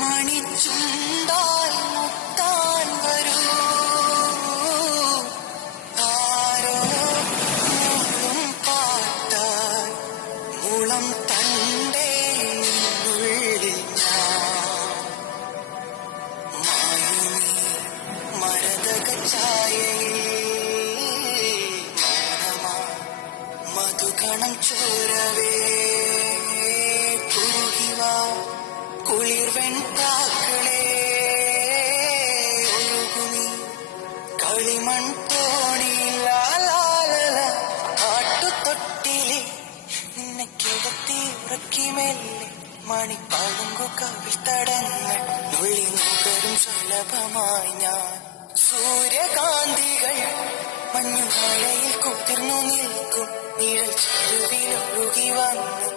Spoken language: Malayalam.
മണിച്ചുണ്ടാൽ മുത്താൻ വരൂ ആരോ മൂളും പാട്ടാൽ മുളം തണ്ടേ ഉള്ളിൽ മായുമീ മരതക ഛായയിൽ മൗനമാ മധുകണം ചോരവേ കുറുകിവാ കുളിർവെൺപ്രാക്കളെ ഒഴുകുമീ കളിമൺ തോണിയിലാലാലല കാട്ടുതൊട്ടിലെ നിന്നെ കിടത്തി ഉറക്കി മെല്ലെ മണിപ്പളുങ്കു കവിൾത്തടങ്ങൾ നുള്ളി നുകരും സുലഭമായി ഞാൻ സൂര്യകാന്തികൾ മഞ്ഞുമഴയിൽ കുതിർന്നു നിൽക്കും നിഴൽ ചെരുവിലൊഴുകി വന്ന്